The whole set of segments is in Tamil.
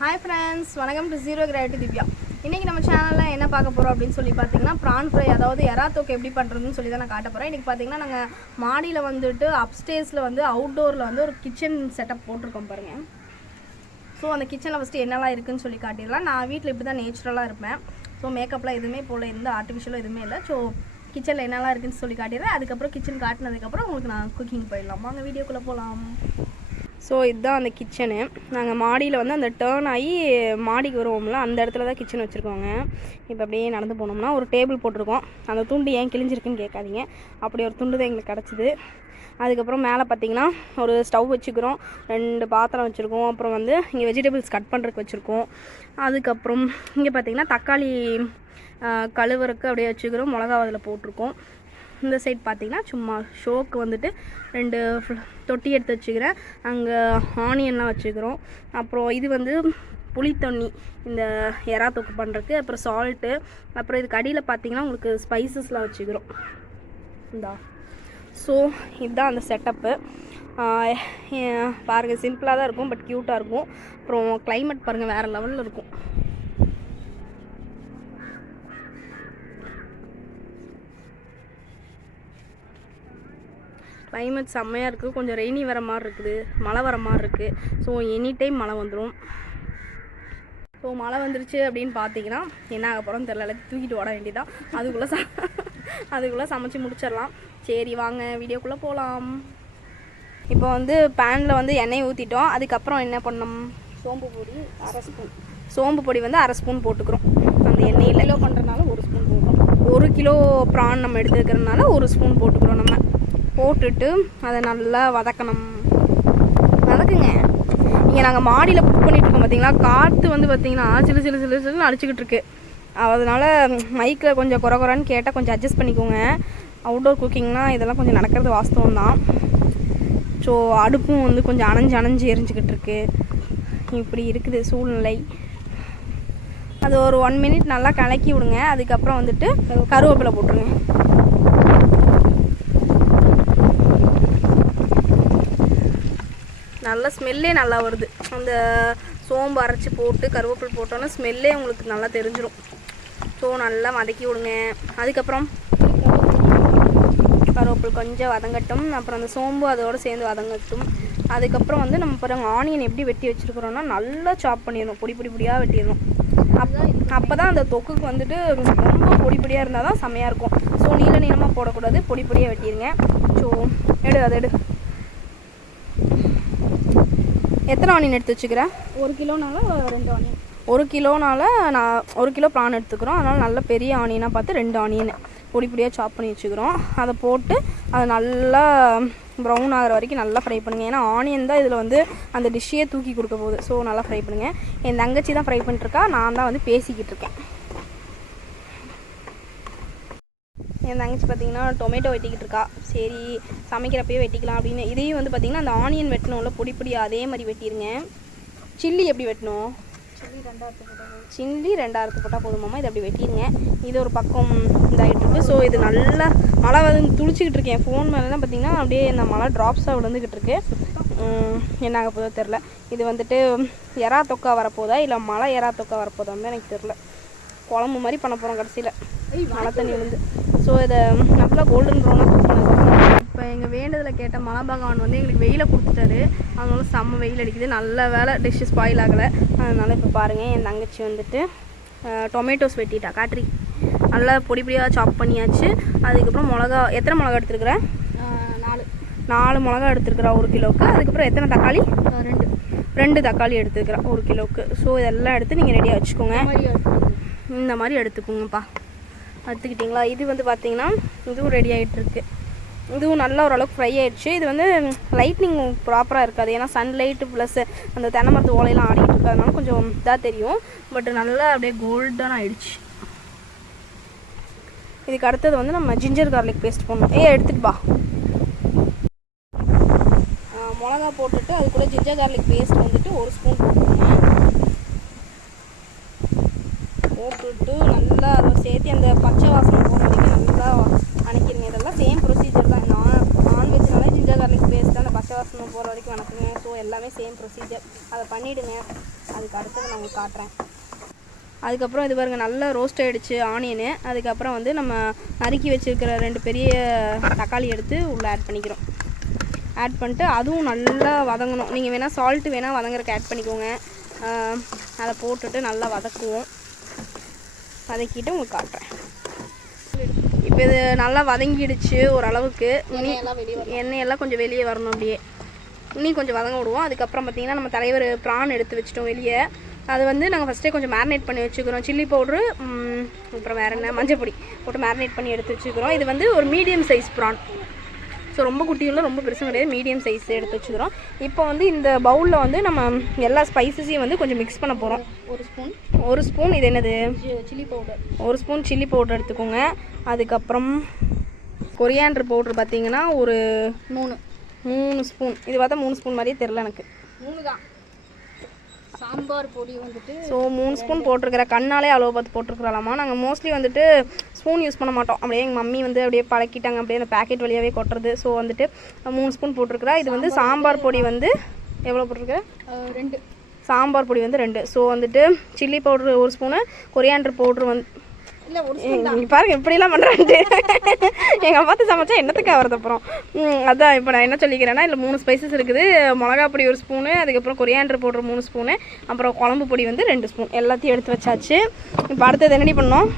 Hi friends, welcome to Zero Gravity Divya. இன்னைக்கு நம்ம சேனல்ல என்ன பார்க்க போறோம் அப்படினு சொல்லி பாத்தீங்கன்னா prawn fry அதாவது எறா தொக்கு எப்படி பண்றதுன்னு சொல்லி தான் நான் காட்ட போறேன். இன்னைக்கு பாத்தீங்கன்னா நாங்க மாடியில வந்துட்டு அப்ஸ்டேர்ஸ்ல வந்து அவுட்டோர்ல வந்து ஒரு கிச்சன் செட்டப் போட்டுருக்கோம் பாருங்க. சோ அந்த கிச்சன்ல ஃபர்ஸ்ட் என்னலாம் இருக்குன்னு சொல்லி காட்டிடலாம். நான் வீட்ல இப்படி தான் நேச்சுரலா இருப்பேன். சோ மேக்கப்லாம் எதுவுமே போல எந்த ஆர்ட்டிஃபிஷியலும் எதுவுமே இல்ல. சோ கிச்சன்ல என்னலாம் இருக்குன்னு சொல்லி காட்டிடுறேன். அதுக்கு அப்புறம் கிச்சன் காட்டினதுக்கு அப்புறம் உங்களுக்கு நான் குக்கிங் போயிடலாம். வாங்க வீடியோக்குள்ள போலாம். ஸோ இதுதான் அந்த கிச்சனு. நாங்கள் மாடியில் வந்து அந்த டேர்ன் ஆகி மாடிக்கு வருவோம்ல அந்த இடத்துல தான் கிச்சன் வச்சுருக்கோங்க. இப்போ அப்படியே நடந்து போனோம்னா ஒரு டேபிள் போட்டிருக்கோம். அந்த துண்டு ஏன் கிழிஞ்சிருக்குன்னு கேட்காதீங்க, அப்படி ஒரு துண்டு தான் எங்களுக்கு கிடச்சிது. அதுக்கப்புறம் மேலே பார்த்திங்கன்னா ஒரு ஸ்டவ் வச்சுக்கிறோம், 2 பாத்திரம் வச்சுருக்கோம். அப்புறம் வந்து இங்கே வெஜிடபிள்ஸ் கட் பண்ணுறதுக்கு வச்சுருக்கோம். அதுக்கப்புறம் இங்கே பார்த்திங்கன்னா தக்காளி கழுவுறதுக்கு அப்படியே வச்சுக்கிறோம், மிளகா அதில் போட்டிருக்கோம். இந்த சைட் பார்த்திங்கன்னா சும்மா ஷோக்கு வந்துட்டு 2 தொட்டி எடுத்து வச்சுக்கிறேன், அங்கே ஆனியன்லாம் வச்சுக்கிறோம். அப்புறம் இது வந்து புளி தண்ணி இந்த எறா தொக்கு பண்ணுறதுக்கு, அப்புறம் சால்ட்டு, அப்புறம் இதுக்கு அடியில் பார்த்திங்கன்னா உங்களுக்கு ஸ்பைசஸ்லாம் வச்சுக்கிறோம். இந்தா ஸோ இதுதான் அந்த செட்டப்பு. பாருங்கள் சிம்பிளாக தான் இருக்கும், பட் க்யூட்டாக இருக்கும். அப்புறம் கிளைமேட் பாருங்கள் வேறு லெவலில் இருக்கும். கிளைமேட் செம்மையாக இருக்குது. கொஞ்சம் ரெய்னி வர மாதிரி இருக்குது, மழை வர மாதிரி இருக்குது. ஸோ எனி டைம் மழை வந்துடும். ஸோ மழை வந்துருச்சு அப்படின்னு பார்த்தீங்கன்னா என்ன ஆக போகிறோன்னு தெரியல, தூக்கிட்டு ஓட வேண்டியதான். அதுக்குள்ளே சமைச்சு முடிச்சிடலாம். சரி வாங்க வீடியோக்குள்ளே போகலாம். இப்போ வந்து பேனில் வந்து எண்ணெய் ஊற்றிட்டோம். அதுக்கப்புறம் என்ன பண்ணோம், சோம்பு பொடி 1/2 ஸ்பூன், சோம்பு பொடி வந்து 1/2 ஸ்பூன் போட்டுக்கிறோம். அந்த எண்ணெயில் கிலோ பண்ணுறதுனால 1 ஸ்பூன் போட்டுக்கிறோம். 1 கிலோ ப்ரான் நம்ம எடுத்துக்கிறதுனால 1 ஸ்பூன் போட்டுக்கிறோம். நம்ம போட்டுட்டு அதை நல்லா வதக்கணும். வதக்குங்க. இங்கே நாங்கள் மாடியில் குக் பண்ணிகிட்ருக்கோம் பார்த்தீங்களா, காற்று வந்து பார்த்திங்கன்னா சிலு சிலு சிலு சிலுன்னு அடிச்சுக்கிட்டு இருக்கு. அதனால் மைக்கில் கொஞ்சம் குறைன்னு கேட்டால் கொஞ்சம் அட்ஜஸ்ட் பண்ணிக்கோங்க. அவுட்டோர் குக்கிங்னால் இதெல்லாம் கொஞ்சம் நடக்கிறது வாஸ்தவம் தான். ஸோ அடுப்பும் வந்து கொஞ்சம் அணைஞ்சு எரிஞ்சிக்கிட்டு இருக்கு. இப்படி இருக்குது சூழ்நிலை. அது ஒரு 1 மினிட் நல்லா கலக்கி விடுங்க. அதுக்கப்புறம் வந்துட்டு கருவேப்பிலை போட்டுருங்க. நல்லா ஸ்மெல்லே நல்லா வருது. அந்த சோம்பு அரைச்சி போட்டு கருவேப்பிலை போட்டோன்னா ஸ்மெல்லே உங்களுக்கு நல்லா தெரிஞ்சிடும். ஸோ நல்லா வதக்கி விடுங்க. அதுக்கப்புறம் கருவேப்பிலை கொஞ்சம் வதங்கட்டும். அப்புறம் அந்த சோம்பு அதோடு சேர்ந்து வதங்கட்டும். அதுக்கப்புறம் வந்து நம்ம பாருங்க ஆனியன் எப்படி வெட்டி வச்சுருக்குறோன்னா நல்லா சாப் பண்ணிடணும், பொடியாக வெட்டிடணும். அப்போ தான் அந்த தொக்குக்கு வந்துட்டு ரொம்ப பொடியாக இருந்தால் தான் செம்மையாக இருக்கும். ஸோ நீளமாக போடக்கூடாது, பொடியாக வெட்டிடுங்க. ஸோ எடு எத்தனை ஆனியன் எடுத்து வச்சுக்கிறேன்? 1 கிலோனால 2 ஆனியன். 1 கிலோனால நான் 1 கிலோ ப்ரான் எடுத்துக்கிறோம். அதனால் நல்ல பெரிய ஆனியனாக பார்த்து 2 ஆனியன் பொடியாக சாப் பண்ணி வச்சுக்கிறோம். அதை போட்டு அதை நல்லா ப்ரௌன் ஆகிற வரைக்கும் நல்லா ஃப்ரை பண்ணுங்கள். ஏன்னா ஆனியன் தான் இதில் வந்து அந்த டிஷ்ஷையே தூக்கி கொடுக்க போகுது. ஸோ நல்லா ஃப்ரை பண்ணுங்கள். என் தங்கச்சி தான் ஃப்ரை பண்ணிட்டுருக்கா, நான் தான் வந்து பேசிக்கிட்டு இருக்கேன். என் தங்கச்சி பார்த்திங்கன்னா டொமேட்டோ வெட்டிக்கிட்டு இருக்கா. சரி சமைக்கிறப்பயே வெட்டிக்கலாம் அப்படின்னு. இதையும் வந்து பார்த்திங்கன்னா அந்த ஆனியன் வெட்டணும்ல பொடியாக அதே மாதிரி வெட்டிடுங்க. சில்லி எப்படி வெட்டணும்? சில்லி 2 அறுத்து போட்டால் போதுமாம்மா. இது அப்படி வெட்டிடுங்க. இது ஒரு பக்கம் இதாகிட்டுருக்கு. ஸோ இது நல்லா மழை வந்து துளிச்சிக்கிட்டு இருக்கேன். ஃபோன் மேலாம் பார்த்திங்கன்னா அப்படியே இந்த மழை ட்ராப்ஸாக விழுந்துக்கிட்டு இருக்கு. என்ன ஆக போதோ தெரில. இது வந்துட்டு எறா தொக்கா வரப்போதா இல்லை மழை எறா தொக்கா வரப்போதான்னு எனக்கு தெரில. குழம்பு மாதிரி பண்ண போகிறோம் கடைசியில் மழை தண்ணி விழுந்து. ஸோ இதை நல்லா கோல்டன் ப்ரௌனாக குக் பண்ணணும். இப்போ எங்கள் வேண்டதில் கேட்ட மலை பகவான் வந்து எங்களுக்கு வெயிலை கொடுத்துட்டாரு. அதனால செம்ம வெயில் அடிக்குது. நல்ல வேலை டிஷ்ஷு ஸ்பாயில் ஆகலை. அதனால் இப்போ பாருங்கள் என் தங்கச்சி வந்துட்டு டொமேட்டோஸ் வெட்டிட்டா. காட்ரி நல்லா பொடியாக சாப் பண்ணியாச்சு. அதுக்கப்புறம் மிளகா எத்தனை மிளகா எடுத்துருக்குறேன்? 4 மிளகா எடுத்துருக்குறா 1 கிலோவுக்கு. அதுக்கப்புறம் எத்தனை தக்காளி? 2 தக்காளி எடுத்துருக்குறா 1 கிலோவுக்கு. ஸோ இதெல்லாம் எடுத்து நீங்கள் ரெடியாக வச்சுக்கோங்க. இந்த மாதிரி எடுத்துக்கோங்கப்பா. எடுத்துக்கிட்டிங்களா? இது வந்து பார்த்திங்கன்னா இதுவும் ரெடி ஆகிட்டுருக்கு. இதுவும் நல்லா ஓரளவுக்கு ஃப்ரை ஆகிடுச்சு. இது வந்து லைட்னிங் ப்ராப்பராக இருக்காது. ஏன்னா சன்லைட்டு ப்ளஸ் அந்த தென்னை மரத்து ஓலையெல்லாம் ஆடிட்டு இருக்கிறதுனால கொஞ்சம் இதாக தெரியும். பட் நல்லா அப்படியே கோல்டன் ஆகிடுச்சு. இதுக்கு அடுத்தது வந்து நம்ம ஜிஞ்சர் கார்லிக் பேஸ்ட் போடணும். எடுத்துகிட்டு பா. மிளகா போட்டுட்டு அதுக்குள்ளே ஜிஞ்சர் கார்லிக் பேஸ்ட் வந்துட்டு 1 ஸ்பூன் போட்டுட்டு நல்லா அதை சேர்த்து அந்த பச்சை வாசனை போகிற வரைக்கும் நல்லா வணக்கிடுங்க. இதெல்லாம் சேம் ப்ரொசீஜர் தான். நான்வெஜ்னாலே ஜிஞ்சர் கார்லிக் பேஸ்ட் அந்த பச்சை வாசனை போகிற வரைக்கும் வணக்குங்க. ஸோ எல்லாமே சேம் ப்ரொசீஜர். அதை பண்ணிவிடுங்க. அதுக்கு அடுத்தது நான் உங்களுக்கு காட்டுறேன். அதுக்கப்புறம் இது பாருங்கள் நல்லா ரோஸ்ட் ஆகிடுச்சு ஆனியனு. அதுக்கப்புறம் வந்து நம்ம நறுக்கி வச்சுருக்கிற 2 பெரிய தக்காளி எடுத்து உள்ளே ஆட் பண்ணிக்கிறோம். ஆட் பண்ணிட்டு அதுவும் நல்லா வதங்கணும். நீங்கள் வேணால் சால்ட்டு வேணால் வதங்குறதுக்கு ஆட் பண்ணிக்கோங்க. அதை போட்டுட்டு நல்லா வதக்குவோம். வதக்கிட்டு உங்களுக்கு காட்டுறேன். இப்போ இது நல்லா வதங்கிடுச்சு ஓரளவுக்கு. எண்ணெயெல்லாம் கொஞ்சம் வெளியே வரணும். அப்படியே இன்னும் கொஞ்சம் வதங்க விடுவோம். அதுக்கப்புறம் பார்த்திங்கன்னா நம்ம தலைவர் ப்ரான் எடுத்து வச்சிட்டோம் வெளியே. அது வந்து நாங்கள் ஃபஸ்ட்டே கொஞ்சம் மேரினேட் பண்ணி வச்சுக்கிறோம். சில்லி பவுட்ரு, அப்புறம் வேறு என்ன, மஞ்சள் பொடி போட்டு மேரினேட் பண்ணி எடுத்து வச்சுக்கிறோம். இது வந்து ஒரு மீடியம் சைஸ் ப்ரான். ஸோ ரொம்ப குட்டியுள்ள ரொம்ப பெருசும் கிடையாது, மீடியம் சைஸ் எடுத்து வச்சுக்கிறோம். இப்போ வந்து இந்த பவுலில் வந்து நம்ம எல்லா ஸ்பைசஸையும் வந்து கொஞ்சம் மிக்ஸ் பண்ண போகிறோம். ஒரு ஸ்பூன் இது என்னது, சில்லி பவுடர். ஒரு ஸ்பூன் சில்லி பவுடர் எடுத்துக்கோங்க. அதுக்கப்புறம் கொரியாண்டர் பவுட்ரு பார்த்திங்கன்னா ஒரு 3 ஸ்பூன். இது பார்த்தா 3 ஸ்பூன் மாதிரியே தெரில எனக்கு. 3 தான். சாம்பார் பொடி வந்துட்டு ஸோ 3 ஸ்பூன் போட்டிருக்கிற. கண்ணாலே அளவு பார்த்து போட்டிருக்கிறலாமா. நாங்கள் மோஸ்ட்லி வந்துட்டு ஸ்பூன் யூஸ் பண்ண மாட்டோம். அப்படியே எங்கள் மம்மி வந்து அப்படியே பழக்கிட்டாங்க, அப்படியே அந்த பேக்கெட் வழியாகவே கொட்டுறது. ஸோ வந்துட்டு 3 ஸ்பூன் போட்டிருக்கிறா. இது வந்து சாம்பார் பொடி வந்து எவ்வளோ போட்டிருக்க, 2. சாம்பார் பொடி வந்து 2. ஸோ வந்துட்டு chilli powder 1 spoon, coriander powder வந்து இல்லை ஒரு ஸ்பூன். பாருங்க எப்படிலாம் பண்ணுறான்ட்டு. எங்கள் பார்த்து சமைச்சா என்னத்துக்கு ஆகிறது. அப்புறம் அதான் இப்போ நான் என்ன சொல்லிக்கிறேன்னா, இல்லை 3 ஸ்பைசஸ் இருக்குது. மிளகா பொடி 1 ஸ்பூனு, அதுக்கப்புறம் கொரியாண்டர் பவுடர் 3 ஸ்பூனு, அப்புறம் குழம்பு பொடி வந்து 2 ஸ்பூன். எல்லாத்தையும் எடுத்து வச்சாச்சு. இப்போ அடுத்தது என்னடி பண்ணோம்,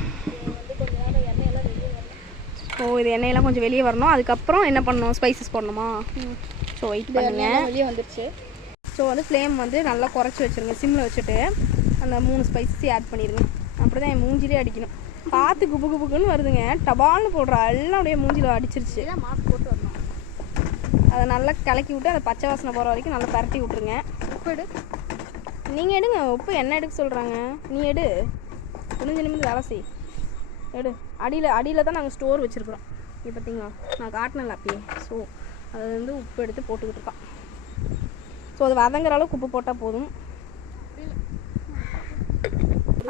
ஸோ இது எண்ணெயெல்லாம் கொஞ்சம் வெளியே வரணும். அதுக்கப்புறம் என்ன பண்ணணும், ஸ்பைசஸ் போடணுமா. ஸோ வெயிட் பண்ணுங்க, வெளியே வந்துடுச்சு. ஸோ வந்து ஃப்ளேம் வந்து நல்லா குறைச்சி வச்சுருங்க. சிம்மில் வச்சுட்டு அந்த 3 ஸ்பைசஸையும் ஆட் பண்ணிடுங்க. அப்படி தான் என் மூஞ்சிலே அடிக்கணும். பார்த்து குபு குபுக்குன்னு வருதுங்க, டபால்னு போடுறா, எல்லாம் அப்படியே மூஞ்சில் அடிச்சிருச்சு. மாஸ்க் போட்டு வரணும். அதை நல்லா கலக்கி விட்டு அதை பச்சை வாசனை போகிற வரைக்கும் நல்லா பரட்டி விட்ருங்க. உப்பு எடு, நீங்கள் எடுங்க. உப்பு என்ன எடுக்க சொல்கிறாங்க, நீ எடு. குனிஞ்சு நிமிந்து வேலை செய், எடு. அடியில் தான் நாங்கள் ஸ்டோர் வச்சுருக்குறோம். இப்போ பார்த்தீங்களா, நான் காட்டினல அப்பயே. ஸோ அது வந்து உப்பு எடுத்து போட்டுக்கிட்டு இருக்கான். ஸோ அது வதங்குற அளவுக்கு உப்பு போட்டால் போதும்.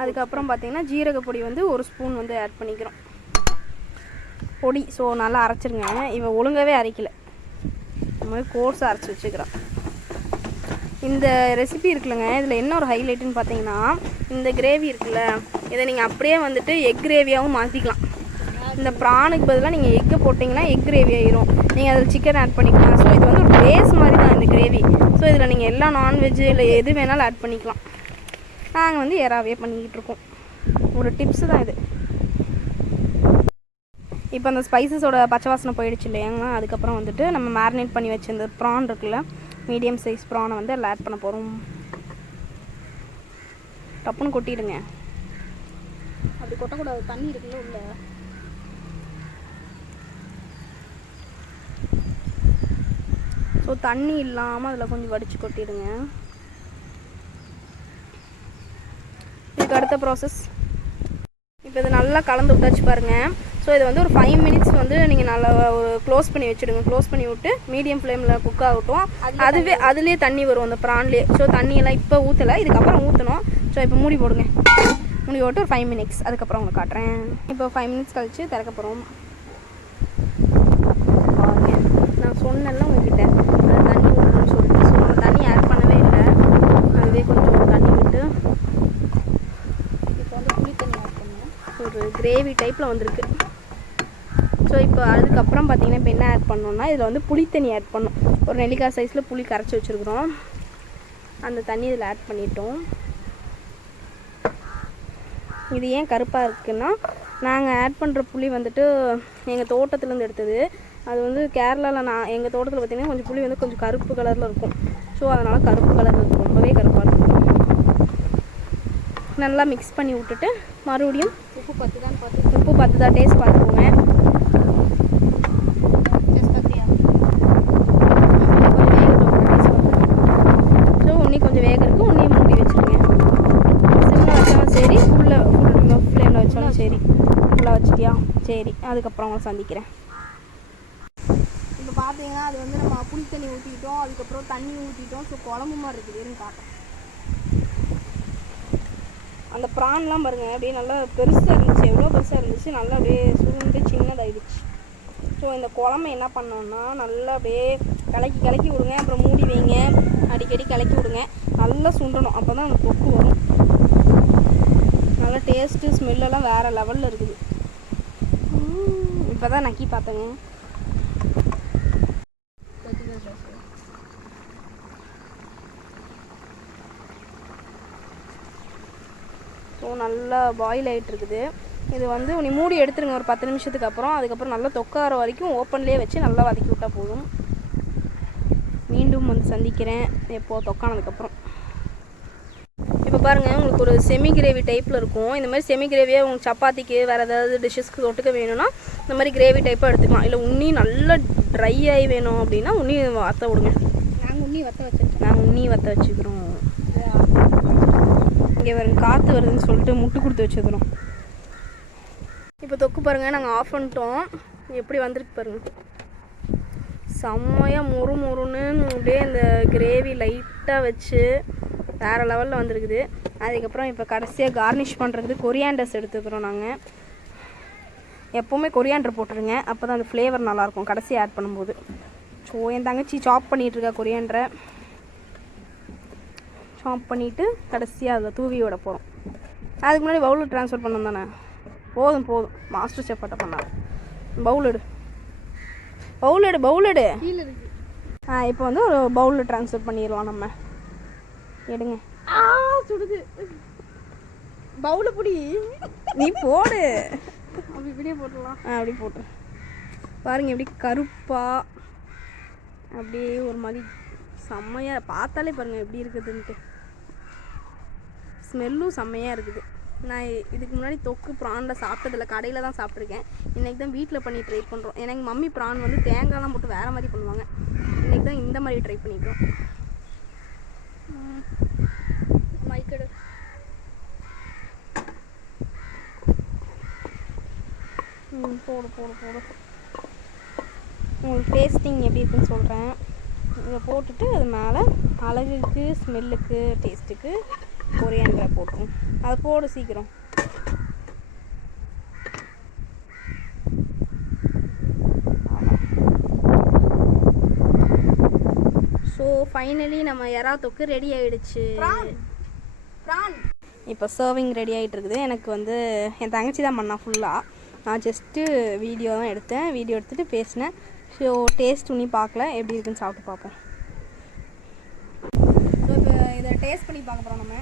அதுக்கப்புறம் பார்த்திங்கன்னா ஜீரக பொடி வந்து 1 ஸ்பூன் வந்து ஆட் பண்ணிக்கிறோம் பொடி. ஸோ நல்லா அரைச்சிருங்க. இவன் ஒழுங்காகவே அரைக்கலை, இந்த மாதிரி கோர்ஸாக அரைச்சி வச்சுக்கிறான். இந்த ரெசிபி இருக்குல்லங்க, இதில் என்ன ஒரு ஹைலைட்டுன்னு பார்த்தீங்கன்னா, இந்த கிரேவி இருக்குல்ல, இதை நீங்கள் அப்படியே வந்துட்டு எக் கிரேவியாகவும் மாற்றிக்கலாம். இந்த ப்ரானுக்கு பதிலாக நீங்கள் எக்கு போட்டிங்கன்னா எக் கிரேவி ஆயிரும். நீங்கள் அதில் சிக்கன் ஆட் பண்ணிக்கலாம். ஸோ இது வந்து ஒரு பேஸ் மாதிரி தான் இந்த கிரேவி. ஸோ இதில் நீங்கள் எல்லா நான்வெஜ்ஜு இல்லை எது வேணாலும் ஆட் பண்ணிக்கலாம். நாங்கள் வந்து எறாவே பண்ணிக்கிட்டு இருக்கோம். ஒரு டிப்ஸு தான் இது. இப்போ அந்த ஸ்பைசஸோட பச்சை வாசனை போயிடுச்சு இல்லையாங்க. அதுக்கப்புறம் வந்துட்டு நம்ம மேரினேட் பண்ணி வச்ச இந்த ப்ரான் இருக்குல்ல, மீடியம் சைஸ் ப்ரானை வந்து அதில் ஆட் பண்ண போகிறோம். டப்புன்னு கொட்டிடுங்க. அப்படி கொட்டக்கூடாது, தண்ணி இருக்குல்ல உள்ள. ஸோ தண்ணி இல்லாமல் அதில் கொஞ்சம் வடித்து கொட்டிடுங்க. இதுக்கு அடுத்த ப்ராசஸ், இப்போ இது நல்லா கலந்து விட்டாச்சு பாருங்கள். ஸோ இது வந்து ஒரு 5 மினிட்ஸ் வந்து நீங்கள் நல்லா ஒரு க்ளோஸ் பண்ணி வச்சுடுங்க. க்ளோஸ் பண்ணி விட்டு மீடியம் ஃப்ளேமில் குக் ஆகட்டும். அதுலேயே தண்ணி வரும் அந்த ப்ரான்லேயே. ஸோ தண்ணியெல்லாம் இப்போ ஊற்றலை, இதுக்கப்புறம் ஊற்றணும். ஸோ இப்போ மூடி போடுங்க. மூடி போட்டு ஒரு 5 மினிட்ஸ், அதுக்கப்புறம் உங்களுக்கு காட்டுறேன். இப்போ 5 மினிட்ஸ் கழித்து திறக்க போகிறோம். நான் சொன்னேன்ல உங்ககிட்ட அது தண்ணி ஊற்றணும்னு சொல்லிட்டு. ஸோ நம்ம தண்ணி ஆட் பண்ணவே இல்லை, அதுவே கொஞ்சம் தண்ணி விட்டு இப்போ வந்து புளி தண்ணி ஆட் பண்ணுவோம். ஒரு கிரேவி டைப்பில் வந்திருக்கு. ஸோ இப்போ அதுக்கப்புறம் பார்த்தீங்கன்னா இப்போ என்ன ஆட் பண்ணோம்னா, இதில் வந்து புளி தண்ணி ஆட் பண்ணோம். ஒரு நெல்லிக்காய் சைஸில் புளி கரைச்சி வச்சுருக்குறோம். அந்த தண்ணி இதில் ஆட் பண்ணிட்டோம். இது ஏன் கருப்பாக இருக்குன்னா, நாங்கள் ஆட் பண்ணுற புளி வந்துட்டு எங்கள் தோட்டத்துலேருந்து எடுத்தது. அது வந்து கேரளாவில் எங்கள் தோட்டத்தில் பார்த்திங்கன்னா கொஞ்சம் புளி வந்து கொஞ்சம் கருப்பு கலரில் இருக்கும். ஸோ அதனால் கருப்பு கலரில் இருக்கும், ரொம்பவே கருப்பாக இருக்கும். நல்லா மிக்ஸ் பண்ணி விட்டுட்டு மறுபடியும் உப்பு பத்துதா டேஸ்ட் பார்த்துக்கோங்க. ஸோ இன்னும் கொஞ்சம் வேக இருக்குது, இன்னும் மூடி வச்சுருங்க. சிம்மில் வச்சாலும் சரி, ஃபுல் ஃப்ளேமில் வச்சாலும் சரி. ஃபுல்லாக வச்சுட்டியா, சரி. அதுக்கப்புறம் உங்களை சந்திக்கிறேன். இப்போ பார்த்தீங்கன்னா அது வந்து நம்ம புளி தண்ணி ஊற்றிக்கிட்டோம், அதுக்கப்புறம் தண்ணி ஊற்றிட்டோம். ஸோ குழம்பு மாதிரி இருக்குது, எதுவும் காட்டுறேன். அந்த ப்ரான்லாம் பாருங்கள் அப்படியே நல்லா பெருசாக இருந்துச்சு. எவ்வளோ பெருசாக இருந்துச்சு, நல்லா அப்படியே சுருண்டு சின்னதாகிடுச்சு. ஸோ இந்த குழம்பு என்ன பண்ணோன்னா நல்லா அப்படியே கலக்கி விடுங்க. அப்புறம் மூடி வைங்க, அடிக்கடி கலக்கி விடுங்க. நல்லா சுண்டணும், அப்போ தான் அந்த தொக்கு வரும். நல்லா டேஸ்ட்டு ஸ்மெல்லெல்லாம் வேறு லெவலில் இருக்குது. இப்போ தான் நக்கி பார்த்தேங்க. ஸோ நல்லா பாயில் ஆகிட்டுருக்குது. இது வந்து நீ மூடி எடுத்துருங்க ஒரு 10 நிமிஷத்துக்கு அப்புறம். அதுக்கப்புறம் நல்லா தொக்கார வரைக்கும் ஓப்பன்லேயே வச்சு நல்லா வதக்கி விட்டால் போதும். மீண்டும் வந்து சந்திக்கிறேன் எப்போது தொக்கானதுக்கப்புறம். இப்போ பாருங்கள், உங்களுக்கு ஒரு செமி கிரேவி டைப்பில் இருக்கும். இந்த மாதிரி செமி கிரேவியாக உங்களுக்கு சப்பாத்திக்கு வேறு ஏதாவது டிஷ்ஷஸ்க்கு தொட்டுக்க வேணும்னா இந்த மாதிரி கிரேவி டைப்பாக எடுத்துக்கலாம். இல்லை உண்ணி நல்லா ட்ரை ஆகி வேணும் அப்படின்னா உண்ணி வற்ற விடுங்க. நாங்கள் உண்ணி வற்ற வச்சுக்கிறோம். இங்கே பாருங்க, காற்று வருதுன்னு சொல்லிட்டு முட்டு கொடுத்து வச்சுக்கிறோம். இப்போ தொக்கு பாருங்கள், நாங்கள் ஆஃப் பண்ணிட்டோம். எப்படி வந்திருக்கு பாருங்கள், செம்மையாக முறுன்னு அப்படியே இந்த கிரேவி லைட்டாக வச்சு வேறு லெவலில் வந்துருக்குது. அதுக்கப்புறம் இப்போ கடைசியாக கார்னிஷ் பண்ணுறதுக்கு கொரியாண்டர்ஸ் எடுத்துக்கிறோம். நாங்கள் எப்போவுமே கொரியாண்டர் போட்டுருங்க, அப்போ தான் அந்த ஃப்ளேவர் நல்லாயிருக்கும் கடைசி ஆட் பண்ணும்போது. ஸோ என் தங்கச்சி சாப் பண்ணிகிட்ருக்கா கொரியாண்டரை. சாப் பண்ணிவிட்டு கடைசியாக அதில் தூவி விட போகிறோம். அதுக்கு முன்னாடி பவுலில் ட்ரான்ஸ்ஃபர் பண்ணோம் தானே. போதும் மாஸ்டர் செஃப்ட்ட பண்ணார். பவுல் எடு. இப்போ வந்து ஒரு பவுலில் ட்ரான்ஸ்ஃபர் பண்ணிடலாம். நம்ம எடுங்க. சுடுது. பவுலை பிடி, நீ போடு. அப்படி இப்படியே போட்டுடலாம். அப்படி போட்டு பாருங்கள், எப்படி கருப்பாக அப்படியே ஒரு மாதிரி செம்மையாக பார்த்தாலே பாருங்கள் எப்படி இருக்குதுன்ட்டு. ஸ்மெல்லும் செம்மையாக இருக்குது. நான் இதுக்கு முன்னாடி தொக்கு ப்ரானில் சாப்பிட்டதில்ல, கடையில் தான் சாப்பிட்ருக்கேன். இன்றைக்கி தான் வீட்டில் பண்ணி ட்ரை பண்ணுறோம். ஏன்னா எங்கள் மம்மி ப்ரான் வந்து தேங்காய்லாம் போட்டு வேறு மாதிரி பண்ணுவாங்க. இன்றைக்கி தான் இந்த மாதிரி ட்ரை பண்ணிக்கிறோம். மைக்கடு போடு. உங்களுக்கு டேஸ்டிங் எப்படி இருக்குன்னு சொல்கிறேன். இதை போட்டுட்டு அது மேலே அழகுக்கு, ஸ்மெல்லுக்கு, டேஸ்ட்டுக்கு கொரியாண்டரை போட்டுரும். அதை போடு சீக்கிரம். ஸோ ஃபைனலி நம்ம எறா தொக்கு ரெடி ஆகிடுச்சு. இப்போ சர்விங் ரெடி ஆகிட்டு இருக்குது. எனக்கு வந்து என் தங்கச்சி தான் பண்ணா ஃபுல்லாக. நான் ஜஸ்ட்டு வீடியோ தான் எடுத்தேன். வீடியோ எடுத்துகிட்டு பேசினேன். ஸோ டேஸ்ட் உன்னி பார்க்கல, எப்படி இருக்குன்னு சாப்பிட்டு பார்ப்போம். ஸோ இப்போ இதை டேஸ்ட் பண்ணி பார்க்க போகிறோம் நம்ம.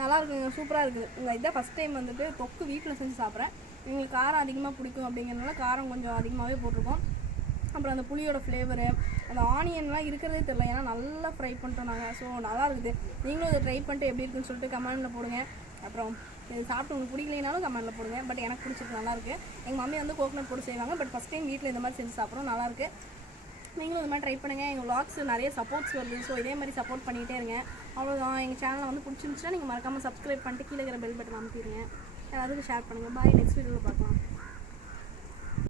நல்லா இருக்குங்க, சூப்பராக இருக்குது. உங்கள் இதான் ஃபஸ்ட் டைம் வந்துட்டு தொக்கு வீட்டில் செஞ்சு சாப்பிட்றேன். எங்களுக்கு காரம் அதிகமாக பிடிக்கும் அப்படிங்கிறதுனால காரம் கொஞ்சம் அதிகமாகவே போட்டிருக்கோம். அப்புறம் அந்த புளியோட ஃப்ளேவரு, அந்த ஆனியன்லாம் இருக்கிறதே தெரியல, ஏன்னா நல்லா ஃப்ரை பண்ணிட்டோம் நாங்கள். ஸோ நல்லா இருக்குது. நீங்களும் இதை ட்ரை பண்ணிட்டு எப்படி இருக்குன்னு சொல்லிட்டு கமெண்டில் போடுங்க. அப்புறம் இது சாப்பிட்டு உங்களுக்கு பிடிக்கலைனாலும் கமெண்டில் போடுங்க. பட் எனக்கு பிடிச்சிருக்கு, நல்லாயிருக்கு. எங்கள் மம்மி வந்து கோகனட் போட்டு செய்வாங்க. பட் ஃபஸ்ட் டைம் வீட்டில் இந்த மாதிரி செஞ்சு சாப்பிட்றோம், நல்லாயிருக்கு. நீங்களும் இந்த மாதிரி ட்ரை பண்ணுங்கள். எங்கள் vlogs நிறைய சப்போர்ட்ஸ் வருது. ஸோ இதே மாதிரி சப்போர்ட் பண்ணிகிட்டே இருங்க. அவ்வளோதான். எங்கள் சேனலை வந்து பிடிச்சிருந்துச்சுன்னா நீங்கள் மறக்காமல் சப்ஸ்கிரைப் பண்ணிட்டு கீழே இருக்கிற பெல் பட்டன் அமுத்திடுங்க. எல்லாத்துக்கும் ஷேர் பண்ணுங்கள். பாய், நெக்ஸ்ட் வீடியோவில் பார்க்கலாம்.